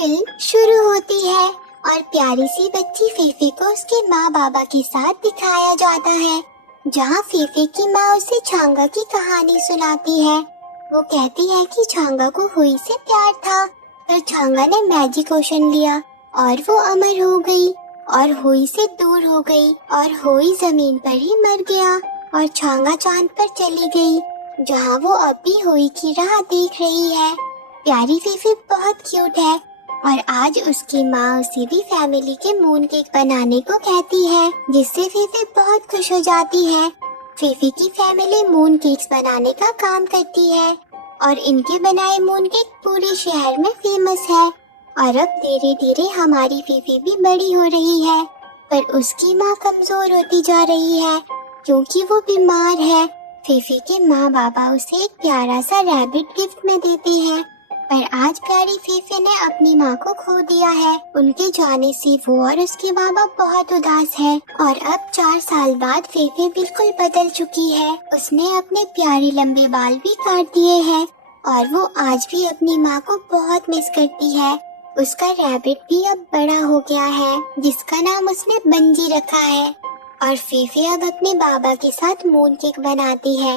Film शुरू होती है और प्यारी सी बच्ची फीफी को उसके माँ बाबा के साथ दिखाया जाता है, जहाँ फीफी की माँ उसे छांगा की कहानी सुनाती है। वो कहती है कि छांगा को हुई से प्यार था, पर छांगा ने मैजिक ओशन लिया और वो अमर हो गई और हुई से दूर हो गई और हुई जमीन पर ही मर गया और छांगा चांद पर चली गई, जहाँ वो अब भी हुई की राह देख रही है। प्यारी फीफी बहुत क्यूट है और आज उसकी माँ उसे भी फैमिली के मून केक बनाने को कहती है, जिससे फीफी बहुत खुश हो जाती है। फीफी की फैमिली मून केक्स बनाने का काम करती है और इनके बनाए मून केक पूरे शहर में फेमस है। और अब धीरे धीरे हमारी फीफी भी बड़ी हो रही है, पर उसकी माँ कमजोर होती जा रही है क्योंकि वो बीमार है। फीफी के माँ बाबा उसे एक प्यारा सा रैबिट गिफ्ट में देते हैं, पर आज प्यारी फीफी ने अपनी माँ को खो दिया है। उनके जाने से वो और उसके बाबा बहुत उदास है और अब 4 साल बाद फीफी बिल्कुल बदल चुकी है। उसने अपने प्यारे लंबे बाल भी काट दिए हैं और वो आज भी अपनी माँ को बहुत मिस करती है। उसका रैबिट भी अब बड़ा हो गया है, जिसका नाम उसने बंजी रखा है। और फीफी अब अपने बाबा के साथ मून केक बनाती है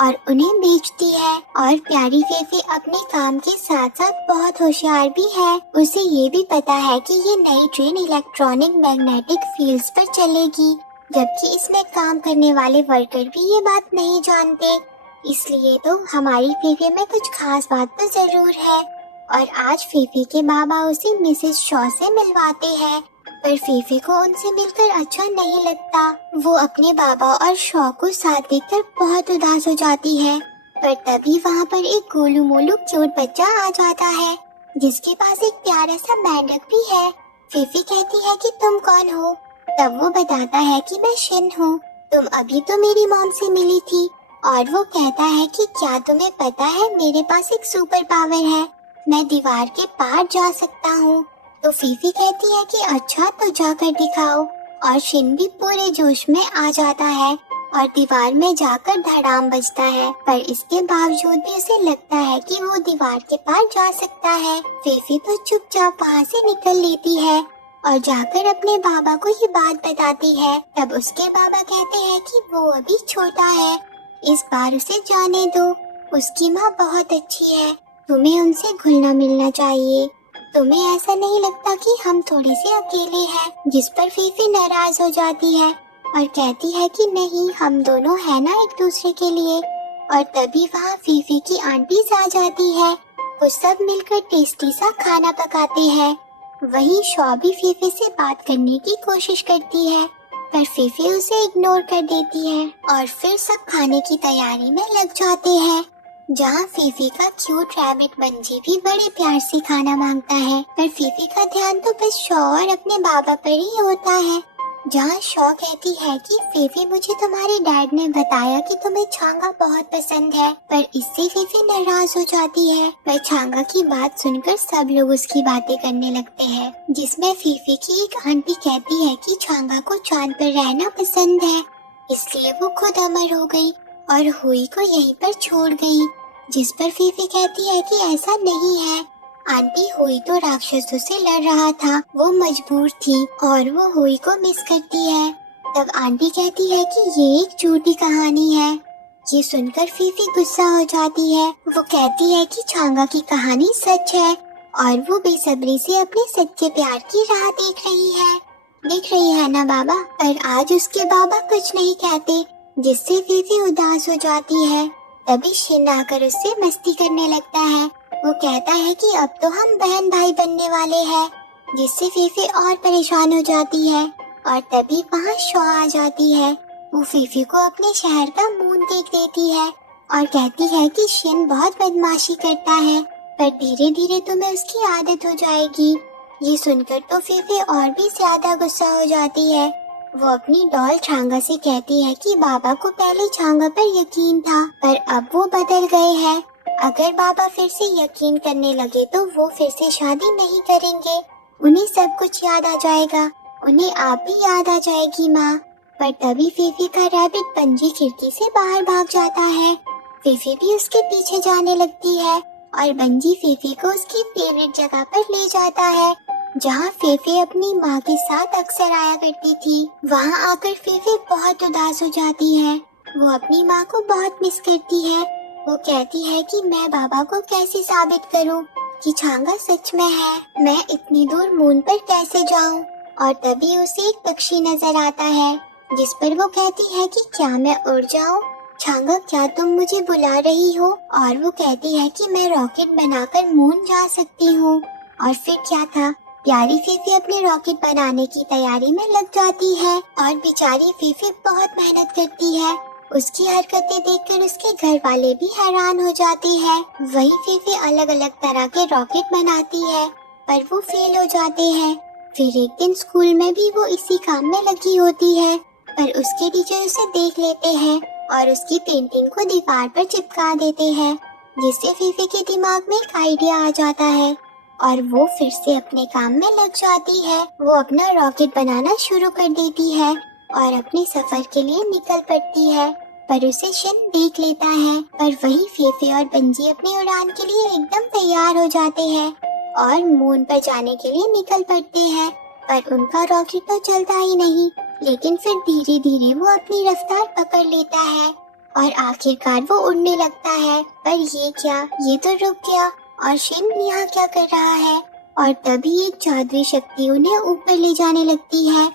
और उन्हें बेचती है। और प्यारी फीफी अपने काम के साथ साथ बहुत होशियार भी है। उसे ये भी पता है कि ये नई ट्रेन इलेक्ट्रॉनिक मैग्नेटिक फील्ड्स पर चलेगी, जबकि इसमें काम करने वाले वर्कर भी ये बात नहीं जानते। इसलिए तो हमारी फीफी में कुछ खास बात तो जरूर है। और आज फीफी के बाबा उसे मिसेस शॉ से मिलवाते हैं, पर फीफी को उनसे मिलकर अच्छा नहीं लगता। वो अपने बाबा और शॉ को साथ देखकर बहुत उदास हो जाती है। पर तभी वहाँ पर एक गोलू मोलू क्यूट बच्चा आ जाता है, जिसके पास एक प्यारा सा मेंढक भी है। फीफी कहती है कि तुम कौन हो? तब वो बताता है कि मैं शिन हूँ, तुम अभी तो मेरी मॉम से मिली थी। और वो कहता है कि क्या तुम्हें पता है मेरे पास एक सुपर पावर है, मैं दीवार के पार जा सकता हूँ। तो फीफी कहती है कि अच्छा तो जाकर दिखाओ। और शिन भी पूरे जोश में आ जाता है और दीवार में जाकर धड़ाम बजता है, पर इसके बावजूद भी उसे लगता है कि वो दीवार के पार जा सकता है। फीफी तो चुपचाप वहाँ से निकल लेती है और जाकर अपने बाबा को ये बात बताती है। तब उसके बाबा कहते हैं कि वो अभी छोटा है, इस बार उसे जाने दो, उसकी माँ बहुत अच्छी है, तुम्हें उनसे घुलना मिलना चाहिए। तुम्हें ऐसा नहीं लगता कि हम थोड़े से अकेले हैं? जिस पर फीफी नाराज हो जाती है और कहती है कि नहीं, हम दोनों है ना एक दूसरे के लिए। और तभी वहाँ फीफी की आंटीज आ जाती है। वो सब मिलकर टेस्टी सा खाना पकाते हैं। वहीं शॉ भी फीफी से बात करने की कोशिश करती है, पर फीफी उसे इग्नोर कर देती है। और फिर सब खाने की तैयारी में लग जाते हैं, जहाँ फीफी का क्यूट रैबिट बंजी भी बड़े प्यार से खाना मांगता है। पर फीफी का ध्यान तो बस शॉ और अपने बाबा पर ही होता है। जहाँ शॉ कहती है कि फीफी, मुझे तुम्हारे डैड ने बताया कि तुम्हें छांगा बहुत पसंद है। पर इससे फीफी नाराज हो जाती है। पर छांगा की बात सुनकर सब लोग उसकी बातें करने लगते हैं, जिसमें फीफी की एक आंटी कहती है कि छांगा को चांद पर रहना पसंद है, इसलिए वो खुद अमर हो गई और हुई को यहीं पर छोड़ गई। जिस पर फीफी कहती है कि ऐसा नहीं है, आंटी, हुई तो राक्षसों से लड़ रहा था, वो मजबूर थी और वो हुई को मिस करती है। तब आंटी कहती है कि ये एक झूठी कहानी है। ये सुनकर फीफी गुस्सा हो जाती है। वो कहती है कि छांगा की कहानी सच है और वो बेसब्री से अपने सच्चे प्यार की राह देख रही है ना बाबा? पर आज उसके बाबा कुछ नहीं कहते, जिससे फीफी उदास हो जाती है। तभी शिन आकर उससे मस्ती करने लगता है। वो कहता है कि अब तो हम बहन भाई बनने वाले हैं, जिससे फीफी और परेशान हो जाती है। और तभी वहाँ शॉ आ जाती है। वो फीफी को अपने शहर का मून केक देती है और कहती है कि शिन बहुत बदमाशी करता है, पर धीरे धीरे तुम्हें उसकी आदत हो जाएगी। ये सुनकर तो फीफी और भी ज्यादा गुस्सा हो जाती है। वो अपनी डॉल छांगा से कहती है कि बाबा को पहले छांगा पर यकीन था, पर अब वो बदल गए हैं। अगर बाबा फिर से यकीन करने लगे तो वो फिर से शादी नहीं करेंगे। उन्हें सब कुछ याद आ जाएगा, उन्हें आप भी याद आ जाएगी माँ। पर तभी फीफी का रैबिट बंजी खिड़की से बाहर भाग जाता है। फीफी भी उसके पीछे जाने लगती है और बंजी फीफी को उसकी फेवरेट जगह पर ले जाता है, जहाँ फीफी अपनी माँ के साथ अक्सर आया करती थी। वहाँ आकर फीफी बहुत उदास हो जाती है। वो अपनी माँ को बहुत मिस करती है। वो कहती है कि मैं बाबा को कैसे साबित करूँ कि छांगा सच में है, मैं इतनी दूर मून पर कैसे जाऊँ। और तभी उसे एक पक्षी नजर आता है, जिस पर वो कहती है कि क्या मैं उड़ जाऊँ? छांगा, क्या तुम मुझे बुला रही हो? और वो कहती है कि मैं रॉकेट बनाकर मून जा सकती हूँ। और फिर क्या था, प्यारी फीफी अपने रॉकेट बनाने की तैयारी में लग जाती है और बेचारी फीफी बहुत मेहनत करती है। उसकी हरकतें देखकर उसके घर वाले भी हैरान हो जाते हैं। वही फीफी अलग अलग तरह के रॉकेट बनाती है, पर वो फेल हो जाते हैं। फिर एक दिन स्कूल में भी वो इसी काम में लगी होती है, पर उसके टीचर उसे देख लेते हैं और उसकी पेंटिंग को दीवार पर चिपका देते हैं, जिससे फीफी के दिमाग में एक आइडिया आ जाता है और वो फिर से अपने काम में लग जाती है। वो अपना रॉकेट बनाना शुरू कर देती है और अपने सफर के लिए निकल पड़ती है, पर उसे शिन देख लेता है। पर वही फीफी और बंजी अपनी उड़ान के लिए एकदम तैयार हो जाते हैं और मून पर जाने के लिए निकल पड़ते हैं, पर उनका रॉकेट तो चलता ही नहीं। लेकिन फिर धीरे धीरे वो अपनी रफ्तार पकड़ लेता है और आखिरकार वो उड़ने लगता है। पर ये क्या, ये तो रुक गया और शिन यहाँ क्या कर रहा है? और तभी एक जादुई शक्ति उन्हें ऊपर ले जाने लगती है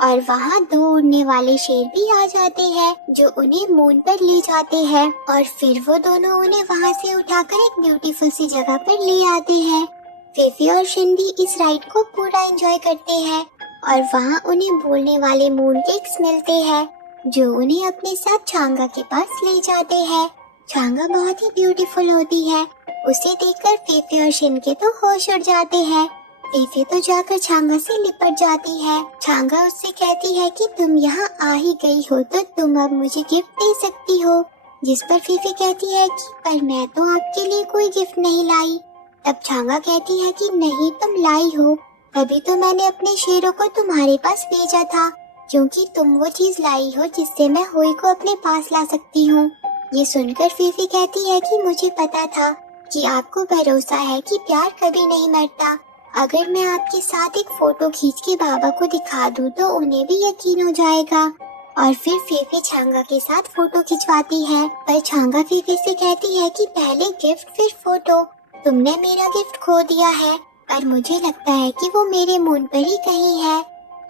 और वहाँ 2 उड़ने वाले शेर भी आ जाते हैं, जो उन्हें मून पर ले जाते हैं। और फिर वो दोनों उन्हें वहाँ से उठाकर एक ब्यूटीफुल सी जगह पर ले आते हैं। फीफी और शिन भी इस राइड को पूरा एंजॉय करते हैं और वहाँ उन्हें बोलने वाले मून केक्स मिलते हैं, जो उन्हें अपने साथ छांगा के पास ले जाते हैं। छांगा बहुत ही ब्यूटीफुल होती है। उसे देखकर फीफी और शिन के तो होश उड़ जाते हैं। फीफी तो जाकर छांगा से लिपट जाती है। छांगा उससे कहती है कि तुम यहाँ आ ही गई हो तो तुम अब मुझे गिफ्ट दे सकती हो, जिस पर फीफी कहती है कि पर मैं तो आपके लिए कोई गिफ्ट नहीं लाई। तब छांगा कहती है कि नहीं, तुम लाई हो, तभी तो मैंने अपने शेरों को तुम्हारे पास भेजा था, क्योंकि तुम वो चीज लाई हो जिससे मैं हुई को अपने पास ला सकती हूँ। ये सुनकर फीफी कहती है कि मुझे पता था कि आपको भरोसा है कि प्यार कभी नहीं मरता। अगर मैं आपके साथ एक फोटो खींच के बाबा को दिखा दूँ तो उन्हें भी यकीन हो जाएगा। और फिर फीफी छांगा के साथ फोटो खिंचवाती है, पर छांगा फीफी से कहती है कि पहले गिफ्ट फिर फोटो। तुमने मेरा गिफ्ट खो दिया है, पर मुझे लगता है कि वो मेरे मून पर ही कहीं है।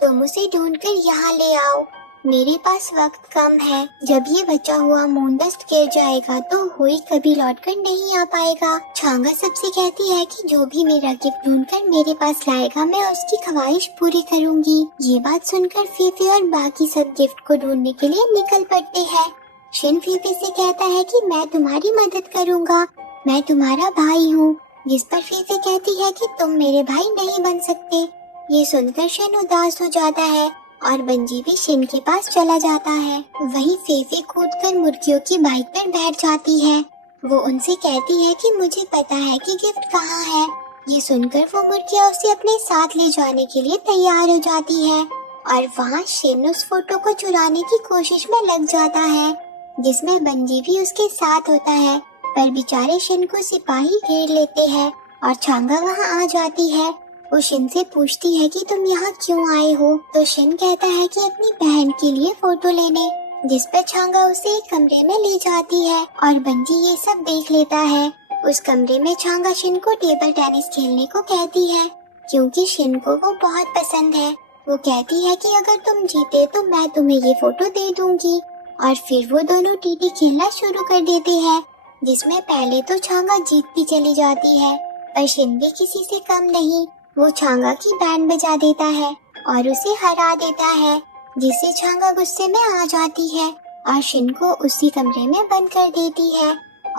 तुम उसे ढूंढकर यहाँ ले आओ। मेरे पास वक्त कम है। जब ये बचा हुआ मून डस्ट गिर जाएगा तो हुई कभी लौटकर नहीं आ पाएगा। छांगा सबसे कहती है कि जो भी मेरा गिफ्ट ढूंढकर मेरे पास लाएगा मैं उसकी ख्वाहिश पूरी करूंगी। ये बात सुनकर फीफी और बाकी सब गिफ्ट को ढूंढने के लिए निकल पड़ते हैं। शिन फीफी से कहता है कि मैं तुम्हारी मदद करूंगा, मैं तुम्हारा भाई हूँ, जिस पर फीफी कहती है कि तुम मेरे भाई नहीं बन सकते। ये सुनकर शिन उदास हो जाता है और बंजी भी शिन के पास चला जाता है। वहीं फीफी कूदकर मुर्गियों की बाइक पर बैठ जाती है। वो उनसे कहती है कि मुझे पता है कि गिफ्ट कहाँ है। ये सुनकर वो मुर्गियाँ उसे अपने साथ ले जाने के लिए तैयार हो जाती है और वहाँ शिन उस फोटो को चुराने की कोशिश में लग जाता है, जिसमें बंजी भी उसके साथ होता है। पर बेचारे शिन को सिपाही घेर लेते हैं और छांगा वहाँ आ जाती है। वो शिन से पूछती है कि तुम यहाँ क्यों आए हो? तो शिन कहता है कि अपनी बहन के लिए फोटो लेने, जिस पर छांगा उसे एक कमरे में ले जाती है और बंजी ये सब देख लेता है। उस कमरे में छांगा शिन को टेबल टेनिस खेलने को कहती है, क्योंकि शिन को वो बहुत पसंद है। वो कहती है कि अगर तुम जीते तो मैं तुम्हें ये फोटो दे दूंगी। और फिर वो दोनों टीटी खेलना शुरू कर देते हैं, जिसमें पहले तो छांगा जीतती चली जाती है, पर शिन भी किसी से कम नहीं। वो छांगा की बैंड बजा देता है और उसे हरा देता है, जिससे छांगा गुस्से में आ जाती है और शिन को उसी कमरे में बंद कर देती है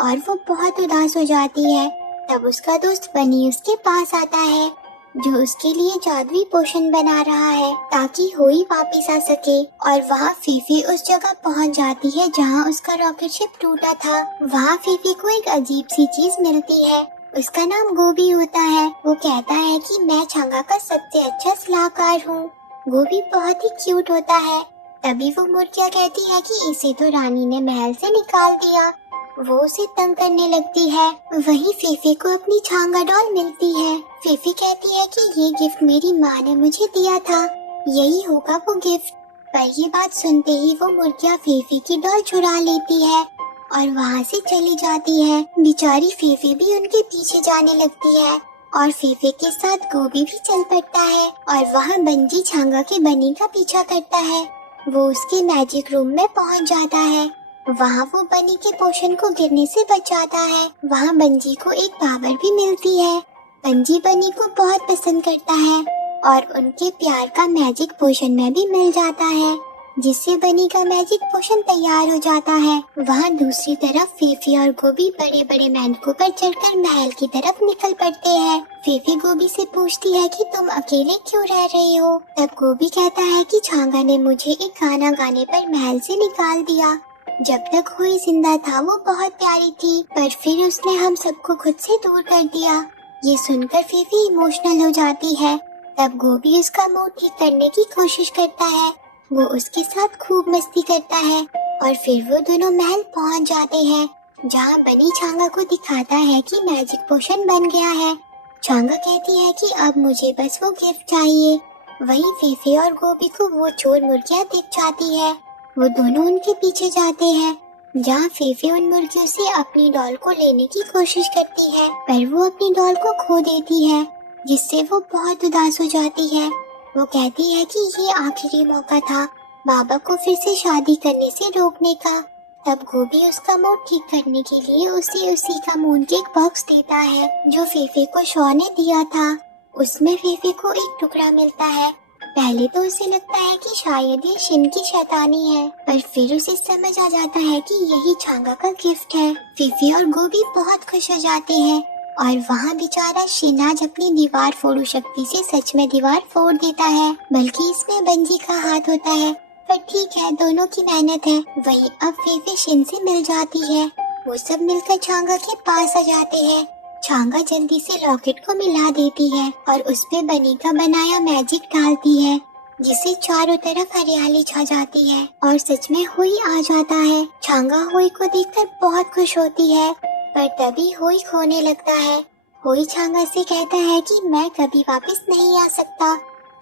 और वो बहुत उदास हो जाती है। तब उसका दोस्त बनी उसके पास आता है, जो उसके लिए जादुई पोशन बना रहा है ताकि हुई वापिस आ सके। और वहाँ फीफी उस जगह पहुँच जाती है जहाँ उसका रॉकेट शिप टूटा था। वहाँ फीफी को एक अजीब सी चीज मिलती है, उसका नाम गोभी होता है। वो कहता है कि मैं छांगा का सबसे अच्छा सलाहकार हूँ। गोभी बहुत ही क्यूट होता है। तभी वो मुर्गियाँ कहती है कि इसे तो रानी ने महल से निकाल दिया वो उसे तंग करने लगती है। वहीं फीफी को अपनी छांगा डॉल मिलती है। फीफी कहती है कि ये गिफ्ट मेरी माँ ने मुझे दिया था, यही होगा वो गिफ्ट। पर ये बात सुनते ही वो मुर्गियाँ फीफी की डॉल चुरा लेती है और वहाँ से चली जाती है। बेचारी फीफी भी उनके पीछे जाने लगती है और फीफी के साथ गोभी भी चल पड़ता है और वहाँ बंजी छांगा के बनी का पीछा करता है। वो उसके मैजिक रूम में पहुँच जाता है। वहाँ वो बनी के पोशन को गिरने से बचाता है। वहाँ बंजी को एक पावर भी मिलती है। बंजी बनी को बहुत पसंद करता है और उनके प्यार का मैजिक पोशन में भी मिल जाता है, जिससे बनी का मैजिक पोशन तैयार हो जाता है। वहाँ दूसरी तरफ फीफी और गोभी बड़े बड़े मेंढकों पर चढ़कर महल की तरफ निकल पड़ते हैं। फीफी गोभी से पूछती है कि तुम अकेले क्यों रह रहे हो? तब गोभी कहता है कि छांगा ने मुझे एक गाना गाने पर महल से निकाल दिया। जब तक हुई जिंदा था वो बहुत प्यारी थी, पर फिर उसने हम सबको खुद से दूर कर दिया। ये सुनकर फीफी इमोशनल हो जाती है। तब गोभी उसका मूड ठीक करने की कोशिश करता है। वो उसके साथ खूब मस्ती करता है और फिर वो दोनों महल पहुंच जाते हैं, जहां बनी छांगा को दिखाता है कि मैजिक पोशन बन गया है। छांगा कहती है कि अब मुझे बस वो गिफ्ट चाहिए। वहीं फीफी और गोभी को वो चोर मुर्गियाँ दिख जाती है। वो दोनों उनके पीछे जाते हैं, जहाँ फीफी उन मुर्गियों से अपनी डॉल को लेने की कोशिश करती है, पर वो अपनी डॉल को खो देती है, जिससे वो बहुत उदास हो जाती है। वो कहती है कि ये आखिरी मौका था बाबा को फिर से शादी करने से रोकने का। तब गोभी उसका मूड ठीक करने के लिए उसी का मून केक बॉक्स देता है, जो फीफी को शॉ ने दिया था। उसमें फीफी को एक टुकड़ा मिलता है। पहले तो उसे लगता है कि शायद ये शिन की शैतानी है, पर फिर उसे समझ आ जाता है कि यही छांगा का गिफ्ट है। फीफी और गोभी बहुत खुश हो जाते हैं और वहाँ बेचारा शिन आज अपनी दीवार फोड़ू शक्ति से सच में दीवार फोड़ देता है, बल्कि इसमें बंजी का हाथ होता है। पर ठीक है, दोनों की मेहनत है। वहीं अब फीफी शिन से मिल जाती है। वो सब मिलकर छांगा के पास आ जाते हैं। छांगा जल्दी से रॉकेट को मिला देती है और उस पे बनी का बनाया मैजिक डालती है, जिससे चारों तरफ हरियाली छा जाती है और सच में हुई आ जाता है। छांगा हुई को देखकर बहुत खुश होती है, पर तभी हुई खोने लगता है। हुई छांगा से कहता है कि मैं कभी वापस नहीं आ सकता,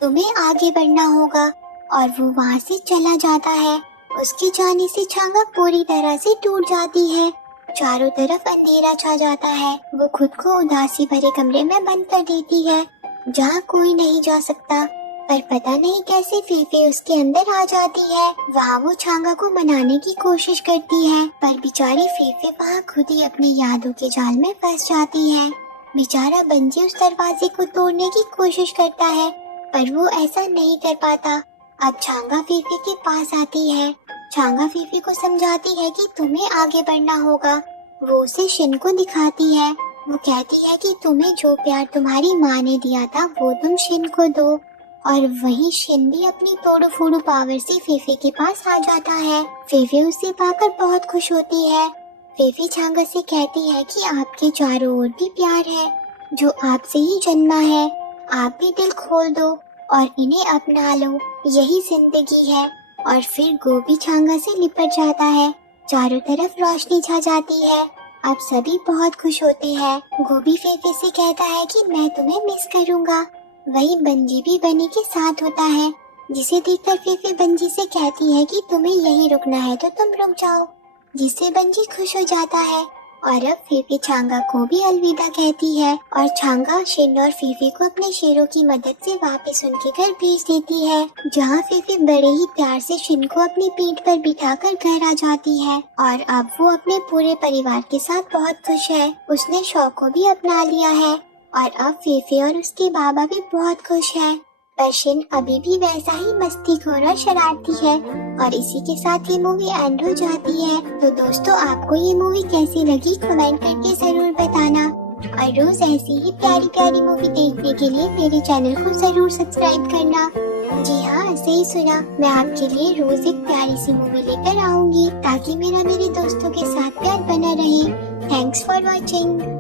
तुम्हें आगे बढ़ना होगा, और वो वहाँ से चला जाता है। उसके जाने से छांगा पूरी तरह से टूट जाती है। चारों तरफ अंधेरा छा जाता है। वो खुद को उदासी भरे कमरे में बंद कर देती है, जहाँ कोई नहीं जा सकता। पर पता नहीं कैसे फीफी उसके अंदर आ जाती है। वहाँ वो छांगा को मनाने की कोशिश करती है, पर बेचारी फीफी वहाँ खुद ही अपनी यादों के जाल में फंस जाती है। बेचारा बंजी उस दरवाजे को तोड़ने की कोशिश करता है, पर वो ऐसा नहीं कर पाता। अब छांगा फीफी के पास आती है। छांगा फीफी को समझाती है कि तुम्हें आगे बढ़ना होगा। वो उसे शिन को दिखाती है। वो कहती है कि तुम्हें जो प्यार तुम्हारी माँ ने दिया था वो तुम शिन को दो। और वहीं शिन भी अपनी तोड़ो फोड़ो पावर से फीफी के पास आ जाता है। फीफी उसे पाकर बहुत खुश होती है। फीफी छांगा से कहती है कि आपके चारों ओर भी प्यार है, जो आपसे ही जन्मा है। आप भी दिल खोल दो और इन्हें अपना लो, यही जिंदगी है। और फिर गोभी छांगा से लिपट जाता है। चारों तरफ रोशनी छा जाती है। अब सभी बहुत खुश होते हैं। गोभी फीफी से कहता है कि मैं तुम्हें मिस करूंगा। वही बंजी भी बनी के साथ होता है, जिसे देखकर फीफी बंजी से कहती है कि तुम्हें यहीं रुकना है तो तुम रुक जाओ, जिससे बंजी खुश हो जाता है। और अब फीफी छांगा को भी अलविदा कहती है और छांगा शिन और फीफी को अपने शेरों की मदद से वापस उनके घर भेज देती है, जहाँ फीफी बड़े ही प्यार से शिन को अपनी पीठ पर बिठाकर घर आ जाती है। और अब वो अपने पूरे परिवार के साथ बहुत खुश है। उसने शॉ को भी अपना लिया है और अब फीफी और उसके बाबा भी बहुत खुश है। पर शिन अभी भी वैसा ही मस्तीखोर और शरारती है। और इसी के साथ ये मूवी एंड हो जाती है। तो दोस्तों, आपको ये मूवी कैसी लगी कमेंट करके जरूर बताना। और रोज ऐसी ही प्यारी प्यारी मूवी देखने के लिए मेरे चैनल को जरूर सब्सक्राइब करना। जी हाँ, सही सुना, मैं आपके लिए रोज एक प्यारी सी मूवी लेकर आऊंगी, ताकि मेरे दोस्तों के साथ प्यार बना रहे। Thanks for watching.